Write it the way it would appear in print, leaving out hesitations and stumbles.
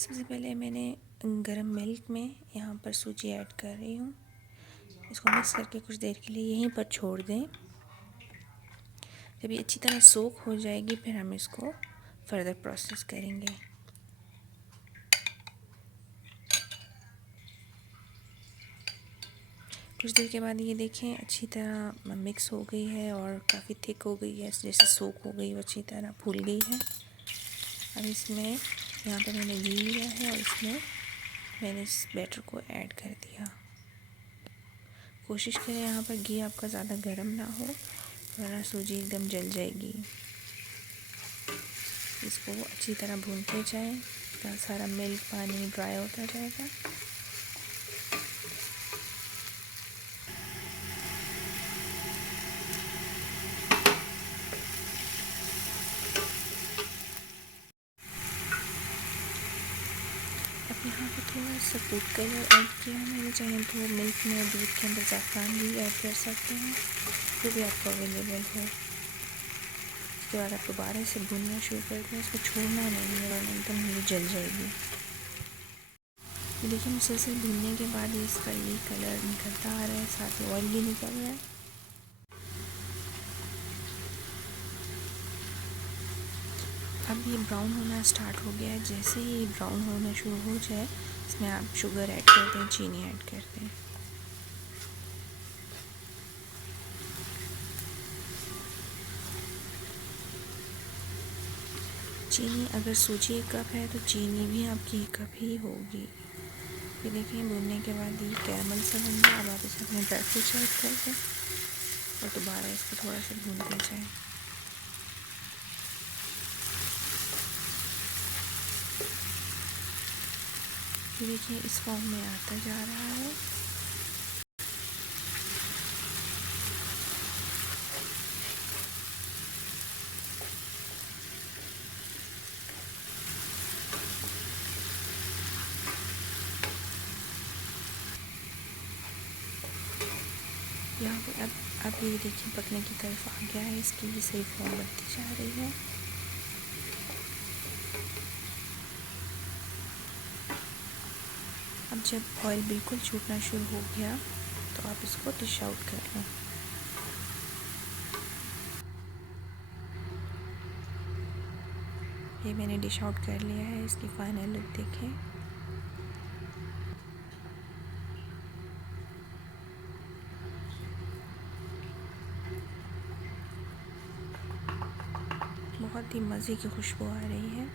सबसे पहले मैंने गरम मिल्क में यहाँ पर सूजी ऐड कर रही हूँ। इसको मिक्स करके कुछ देर के लिए यहीं पर छोड़ दें। जब ये अच्छी तरह सोक हो जाएगी फिर हम इसको फर्दर प्रोसेस करेंगे। कुछ देर के बाद ये देखें अच्छी तरह मिक्स हो गई है और काफ़ी थिक हो गई है, जैसे सोक हो गई, वो अच्छी तरह फूल गई है। अब इसमें यहाँ पर मैंने घी लिया है और इसमें मैंने इस बैटर को ऐड कर दिया। कोशिश करें यहाँ पर घी आपका ज़्यादा गर्म ना हो वरना सूजी एकदम जल जाएगी। इसको अच्छी तरह भूनते जाएं, इसका सारा मिल्क पानी ड्राई होता जाएगा। अब यहाँ पे थोड़ा सा फूड कलर ऐड किया मैंने, चाहे तो मिल्क में और दूध के अंदर ज़ैफ़रान भी ऐड कर सकते हैं, जो भी आपको अवेलेबल हो। उसके बाद आप दोबारा इसे भूनना शुरू कर दें, इसको छोड़ना नहीं है वरना एकदम ये जल जाएगी। ये देखिए मुसलसल भूनने के बाद इसका ये कलर निकलता आ रहा है, साथ ही ऑयल भी निकल रहा है। अब ये ब्राउन होना स्टार्ट हो गया है। जैसे ही ब्राउन होना शुरू हो जाए इसमें आप शुगर ऐड कर दें, चीनी ऐड कर दें। चीनी अगर सूजी 1 कप है तो चीनी भी आपकी 1 कप ही होगी। ये देखें भूनने के बाद ये कैरमल सा बन गया। अब आप इसमें अपने ड्राई फ्रूट्स ऐड कर दें और दोबारा इसको थोड़ा सा भूनते जाएं। ये देखिए इस फॉर्म में आता जा रहा है। यहाँ पे अब ये देखिए पकने की तरफ आ गया है, इसकी भी सही फॉर्म बनती जा रही है। अब जब ऑयल बिल्कुल छूटना शुरू हो गया तो आप इसको डिश आउट कर लें। ये मैंने डिश आउट कर लिया है, इसकी फाइनल लुक देखें। बहुत ही मज़े की खुशबू आ रही है।